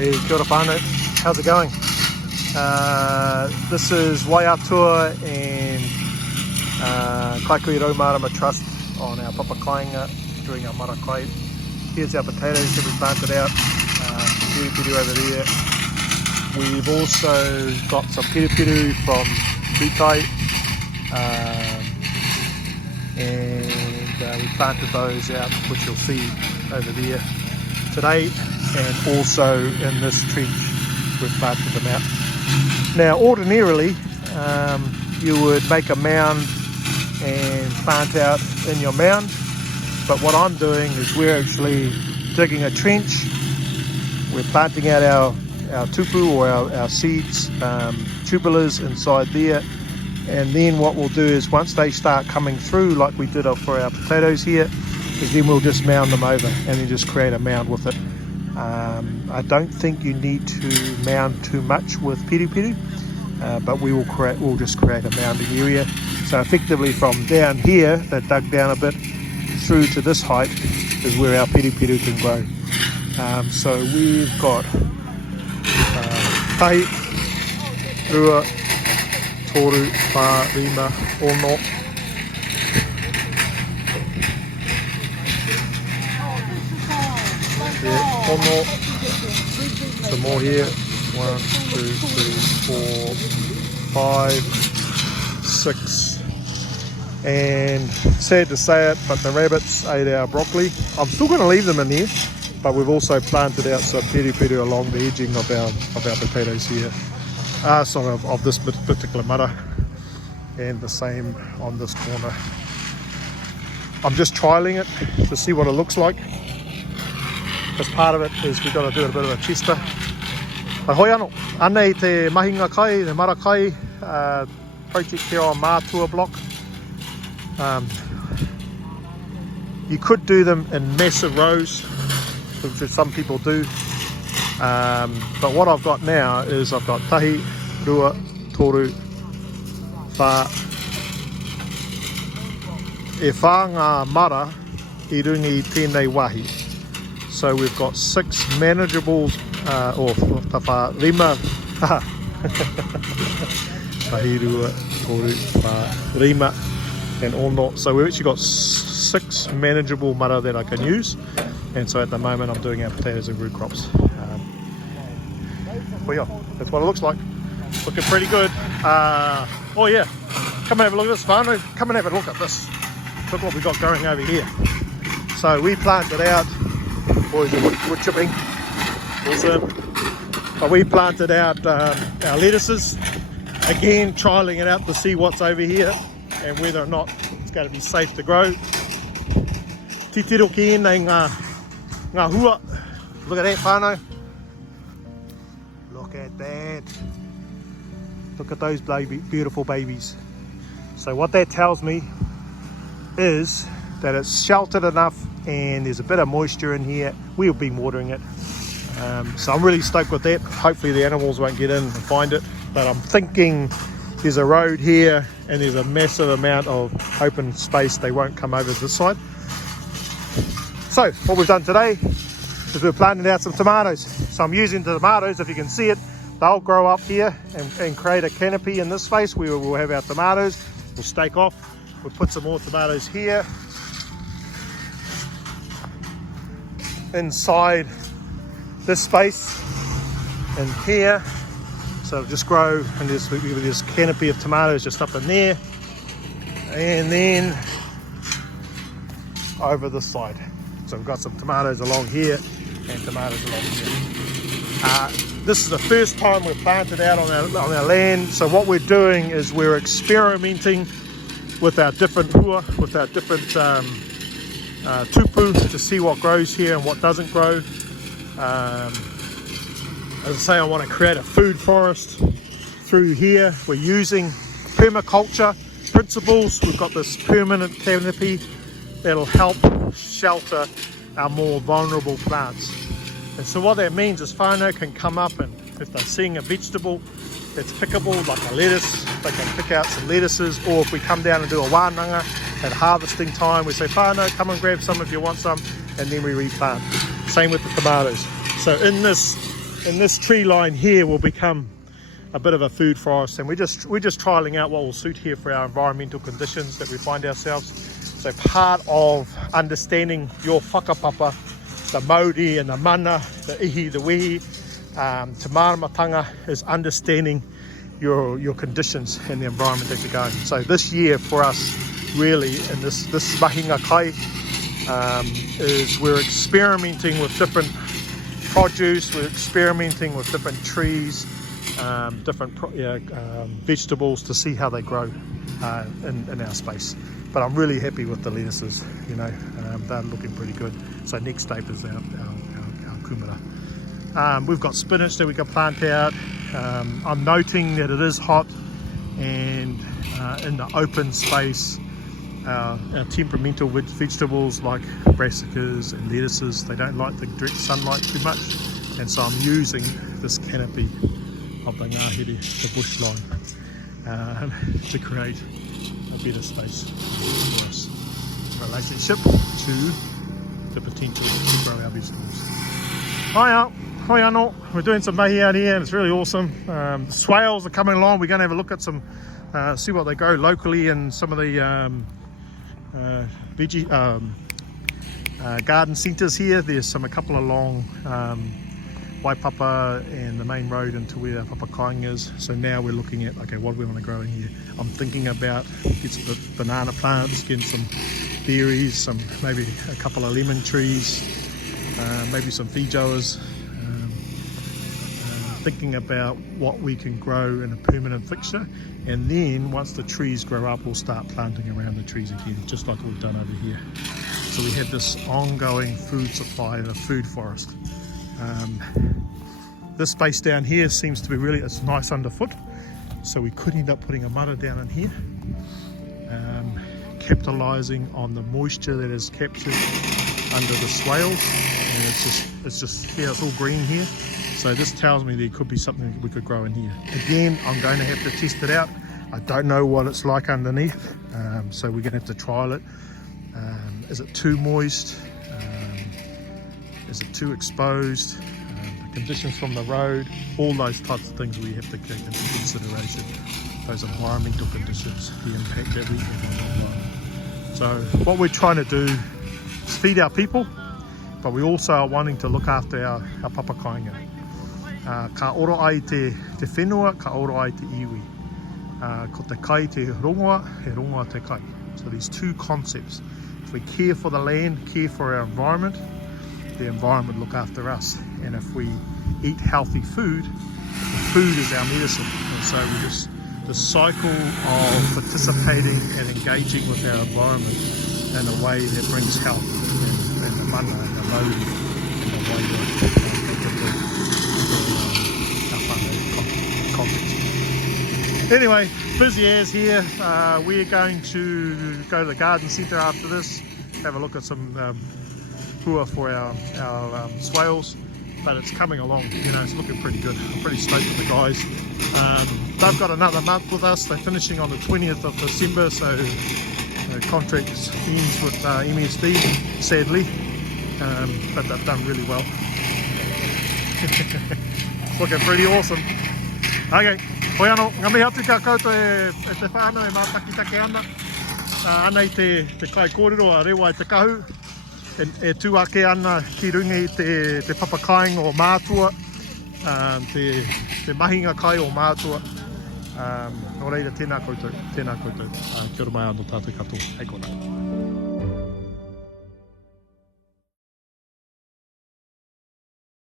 Hey, kia ora whānau. How's it going? This is Waiatua and Kaikui Raumarama Trust on our Papa Kainga doing our marakai. Here's our potatoes that we planted out, Peruperu over there. We've also got some Peruperu from Butai, and we planted those out, which you'll see over there today, and also in this trench we've planted them out. Now ordinarily you would make a mound and plant out in your mound, but what I'm doing is we're actually digging a trench. We're planting out our tupu or our seeds, tubulars inside there, and then what we'll do is once they start coming through like we did for our potatoes here, is then we'll just mound them over and then just create a mound with it. I don't think you need to mound too much with Peruperu, but we'll just create a mounding area. So effectively from down here, that dug down a bit, through to this height is where our Peruperu can grow. So we've got tahi, rua, toru, wha, rima, ono. Yeah, ono. Some more here. 1, 2, 3, 4, 5, 6. And sad to say it, but the rabbits ate our broccoli. I'm still going to leave them in there, but we've also planted out some Peruperu along the edging of our potatoes here. Of this particular mara, and the same on this corner. I'm just trialing it to see what it looks like. As part of it is we've got to do a bit of a tester. Hoi anō, ana I te mahinga kai, te mara kai, project here on Mātua block. You could do them in massive rows, which some people do. But what I've got now is I've got tahi, rua, toru, wha. E wha ngā mara I rungi tēnei wahi. So we've got 6 manageable, or tawha, rima, tahi, rua, toru, wha, rima, and ono. So we've actually got 6 manageable mara that I can use. And so at the moment I'm doing our potatoes and root crops. Well, yeah, that's what it looks like. Looking pretty good. Oh yeah, come and have a look at this, whānau. Come and have a look at this. Look what we've got going over here. So we planted out, boys are wood chipping, awesome. But we planted out our lettuces, again trialling it out to see what's over here and whether or not it's going to be safe to grow. Titiro ki ēnei ngā hua. Look at that, whānau. Look at that. Look at those beautiful babies. So what that tells me is that it's sheltered enough and there's a bit of moisture in here. We've been watering it. So I'm really stoked with that. Hopefully the animals won't get in and find it. But I'm thinking there's a road here and there's a massive amount of open space. They won't come over this side. So what we've done today is we're planting out some tomatoes. So I'm using the tomatoes, if you can see it, they'll grow up here and create a canopy in this space where we'll have our tomatoes. We'll stake off. We'll put some more tomatoes here. Inside this space and here. So it'll just grow and there's this canopy of tomatoes just up in there. And then over this side. So we've got some tomatoes along here and tomatoes along here. This is the first time we've planted out on our land. So what we're doing is we're experimenting with our different hua, with our different tupu to see what grows here and what doesn't grow. As I say, I want to create a food forest through here. We're using permaculture principles. We've got this permanent canopy that'll help shelter our more vulnerable plants. And so what that means is whānau can come up and if they're seeing a vegetable that's pickable, like a lettuce, they can pick out some lettuces, or if we come down and do a wānanga at harvesting time, we say, whānau, come and grab some if you want some, and then we replant. Same with the tomatoes. So in this and this tree line here will become a bit of a food forest, and we're just trialing out what will suit here for our environmental conditions that we find ourselves. So part of understanding your whakapapa, the Māori and the mana, the ihi, the wehi, te maramatanga, is understanding your conditions and the environment that you're going. So this year for us, really, in this mahinga kai, is we're experimenting with different produce, we're experimenting with different trees, different vegetables to see how they grow in our space. But I'm really happy with the lettuces, you know, they're looking pretty good. So next step is our kumara. We've got spinach that we can plant out. I'm noting that it is hot, and in the open space, our temperamental vegetables like brassicas and lettuces, they don't like the direct sunlight too much, and so I'm using this canopy of the ngahere, the bush line, to create a better space for us in relationship to the potential to grow our vegetables. Hiya, hoi anō. We're doing some mahi out here and it's really awesome. The swales are coming along. We're going to have a look at some, see what they grow locally in some of the garden centres here. There's a couple along Waipapa and the main road into where Papa Kainga is. So now we're looking at, okay, what do we want to grow in here? I'm thinking about get some banana plants, getting some berries, maybe a couple of lemon trees, maybe some feijoas. Thinking about what we can grow in a permanent fixture, and then once the trees grow up, we'll start planting around the trees again, just like we've done over here. So we have this ongoing food supply and a food forest. This space down here seems to be really, it's nice underfoot, so we could end up putting a mara down in here, capitalizing on the moisture that is captured under the swales, and it's just here, it's all green here. So this tells me there could be something we could grow in here. Again, I'm going to have to test it out. I don't know what it's like underneath, so we're going to have to trial it. Is it too moist? Is it too exposed? The conditions from the road, all those types of things we have to take into consideration. Those environmental conditions, the impact that we have on the environment. So what we're trying to do is feed our people, but we also are wanting to look after our Papa Kainga. Ka oro ai te whenua, ka oro ai te iwi. Ko te kai te rongoa, he rongoa te kai. So these two concepts. If we care for the land, care for our environment, the environment look after us. And if we eat healthy food, food is our medicine. And so we just, the cycle of participating and engaging with our environment in a way that brings health and the mana and the mauri and the way that context. Anyway, busy as here. We're going to go to the garden centre after this, have a look at some hua for our swales, but it's coming along, you know, it's looking pretty good. I'm pretty stoked with the guys. They've got another month with us. They're finishing on the 20th of December, so the contract ends with MSD, sadly, but they've done really well. Looking pretty awesome. Okay, hoi anō, ngā mihi atu ka koutou e te whānau e mātakitake ana. Ana i te kai kōrero a rewa i te kahu. E tūake ana ki runga i te Papa Kainga o mātua, te mahinga kai o mātua. Nō reira, tēnā koutou. Kia ora mai anō tātou katoa. Hei kōrā.